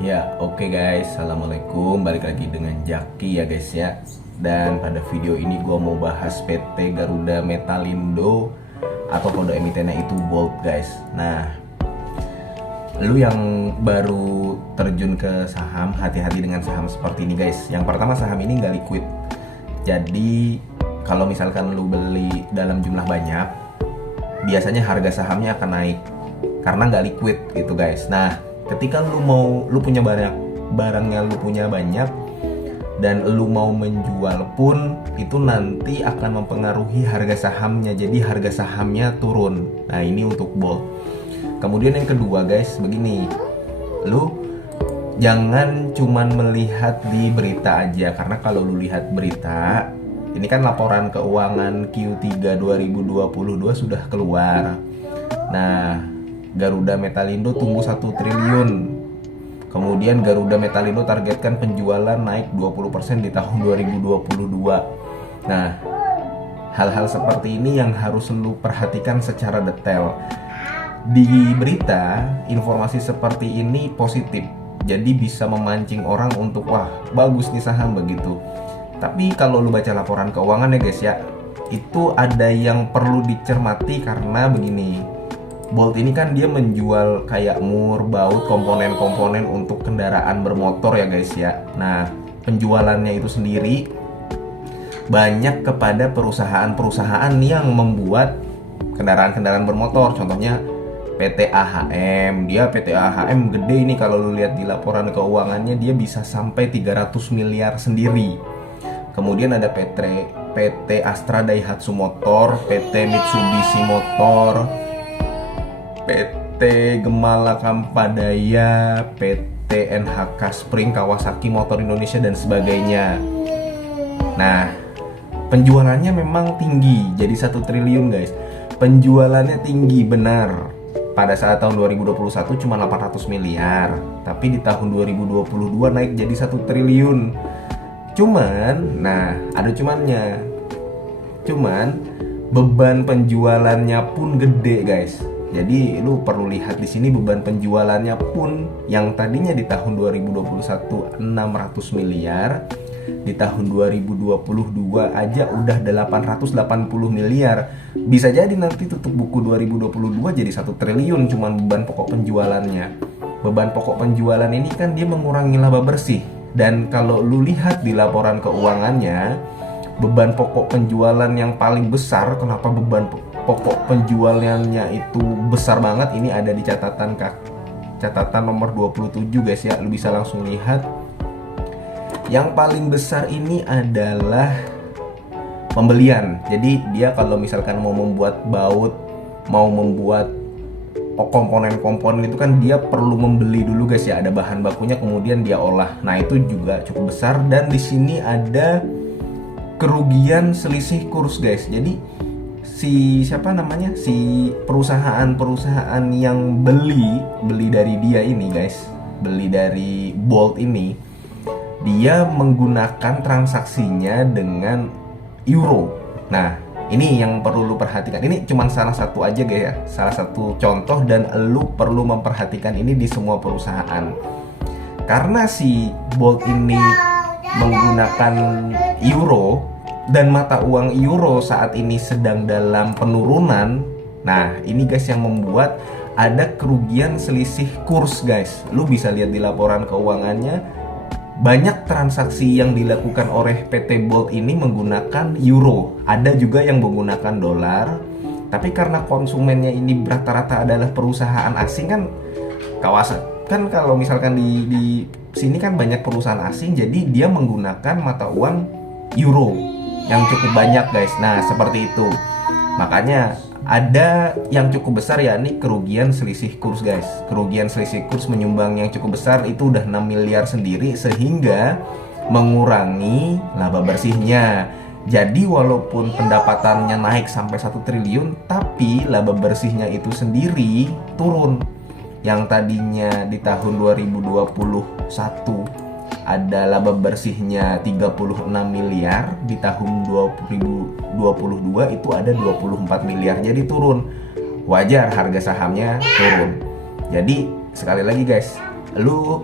Ya, oke guys. Assalamualaikum. Balik lagi dengan Jaki ya guys ya. Dan pada video ini gue mau bahas PT Garuda Metalindo atau kode emitennya itu Bolt guys. Nah, lu yang baru terjun ke saham, hati-hati dengan saham seperti ini guys. Yang pertama, saham ini nggak liquid. Jadi kalau misalkan lu beli dalam jumlah banyak, biasanya harga sahamnya akan naik karena nggak liquid gitu guys. Nah, ketika lu punya barangnya lu punya banyak dan lu mau menjual pun itu nanti akan mempengaruhi harga sahamnya, jadi harga sahamnya turun. Nah, ini untuk Bolt. Kemudian yang kedua guys, begini, lu jangan cuman melihat di berita aja, karena kalau lu lihat berita, ini kan laporan keuangan Q3 2022 sudah keluar. Nah, Garuda Metalindo tumbuh 1 triliun. Kemudian Garuda Metalindo targetkan penjualan naik 20% di tahun 2022. Nah, hal-hal seperti ini yang harus lu perhatikan secara detail. Di berita, informasi seperti ini positif. Jadi bisa memancing orang untuk wah, bagus nih saham begitu. Tapi kalau lu baca laporan keuangan ya guys ya, itu ada yang perlu dicermati karena begini. Bolt ini kan dia menjual kayak mur, baut, komponen-komponen untuk kendaraan bermotor ya guys ya. Nah, penjualannya itu sendiri banyak kepada perusahaan-perusahaan yang membuat kendaraan-kendaraan bermotor. Contohnya PT AHM. Dia PT AHM gede ini, kalau lu lihat di laporan keuangannya dia bisa sampai 300 miliar sendiri. Kemudian ada PT Astra Daihatsu Motor, PT Mitsubishi Motor, PT Gemala Kampadaya, PT NHK Spring, Kawasaki Motor Indonesia, dan sebagainya. Nah, penjualannya memang tinggi, jadi 1 triliun guys. Penjualannya tinggi benar. Pada saat tahun 2021 cuma 800 miliar, tapi di tahun 2022 naik jadi 1 triliun. Cuman, nah ada cumannya. Cuman beban penjualannya pun gede guys. Jadi lu perlu lihat di sini beban penjualannya pun yang tadinya di tahun 2021 600 miliar, di tahun 2022 aja udah 880 miliar. Bisa jadi nanti tutup buku 2022 jadi 1 triliun cuman beban pokok penjualannya. Beban pokok penjualan ini kan dia mengurangi laba bersih. Dan kalau lu lihat di laporan keuangannya, beban pokok penjualan yang paling besar, kenapa beban pokok penjualannya itu besar banget, ini ada di catatan nomor 27 guys ya. Lu bisa langsung lihat. Yang paling besar ini adalah pembelian. Jadi dia kalau misalkan mau membuat baut, mau membuat komponen-komponen itu kan dia perlu membeli dulu guys ya, ada bahan bakunya kemudian dia olah. Nah, itu juga cukup besar. Dan di sini ada kerugian selisih kurs guys. Jadi si perusahaan yang beli dari dia ini guys, beli dari Bolt ini, dia menggunakan transaksinya dengan euro. Nah, ini yang perlu lu perhatikan. Ini cuma salah satu aja guys ya, salah satu contoh, dan lu perlu memperhatikan ini di semua perusahaan. Karena si Bolt ini menggunakan euro dan mata uang euro saat ini sedang dalam penurunan. Nah, ini guys yang membuat ada kerugian selisih kurs guys. Lu bisa lihat di laporan keuangannya, banyak transaksi yang dilakukan oleh PT Bolt ini menggunakan euro. Ada juga yang menggunakan dolar. Tapi karena konsumennya ini rata-rata adalah perusahaan asing kan, kan kalau misalkan di sini kan banyak perusahaan asing, jadi dia menggunakan mata uang euro yang cukup banyak guys. Nah, seperti itu. Makanya ada yang cukup besar, yakni kerugian selisih kurs guys. Kerugian selisih kurs menyumbang yang cukup besar, itu udah 6 miliar sendiri, sehingga mengurangi laba bersihnya. Jadi walaupun pendapatannya naik sampai 1 triliun, tapi laba bersihnya itu sendiri turun. Yang tadinya di tahun 2021 ada laba bersihnya 36 miliar, di tahun 2022 itu ada 24 miliar, jadi turun. Wajar harga sahamnya turun. Jadi sekali lagi guys, lu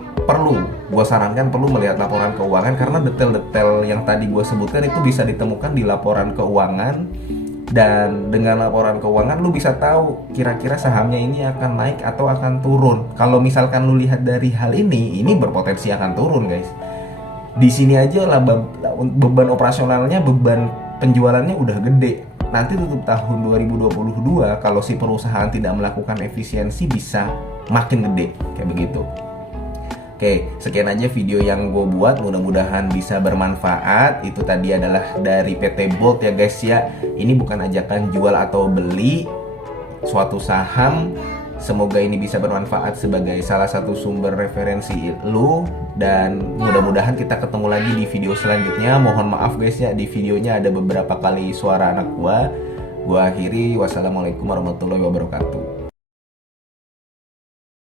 gue sarankan perlu melihat laporan keuangan, karena detail-detail yang tadi gue sebutkan itu bisa ditemukan di laporan keuangan. Dan dengan laporan keuangan lu bisa tahu kira-kira sahamnya ini akan naik atau akan turun. Kalau misalkan lu lihat dari hal ini berpotensi akan turun guys. Di sini aja lah beban operasionalnya, beban penjualannya udah gede. Nanti tutup tahun 2022 kalau si perusahaan tidak melakukan efisiensi bisa makin gede kayak begitu. Oke, sekian aja video yang gue buat, mudah-mudahan bisa bermanfaat. Itu tadi adalah dari PT Bolt ya guys ya. Ini bukan ajakan jual atau beli suatu saham. Semoga ini bisa bermanfaat sebagai salah satu sumber referensi lu. Dan mudah-mudahan kita ketemu lagi di video selanjutnya. Mohon maaf guys ya, di videonya ada beberapa kali suara anak gue. Gue akhiri, wassalamualaikum warahmatullahi wabarakatuh.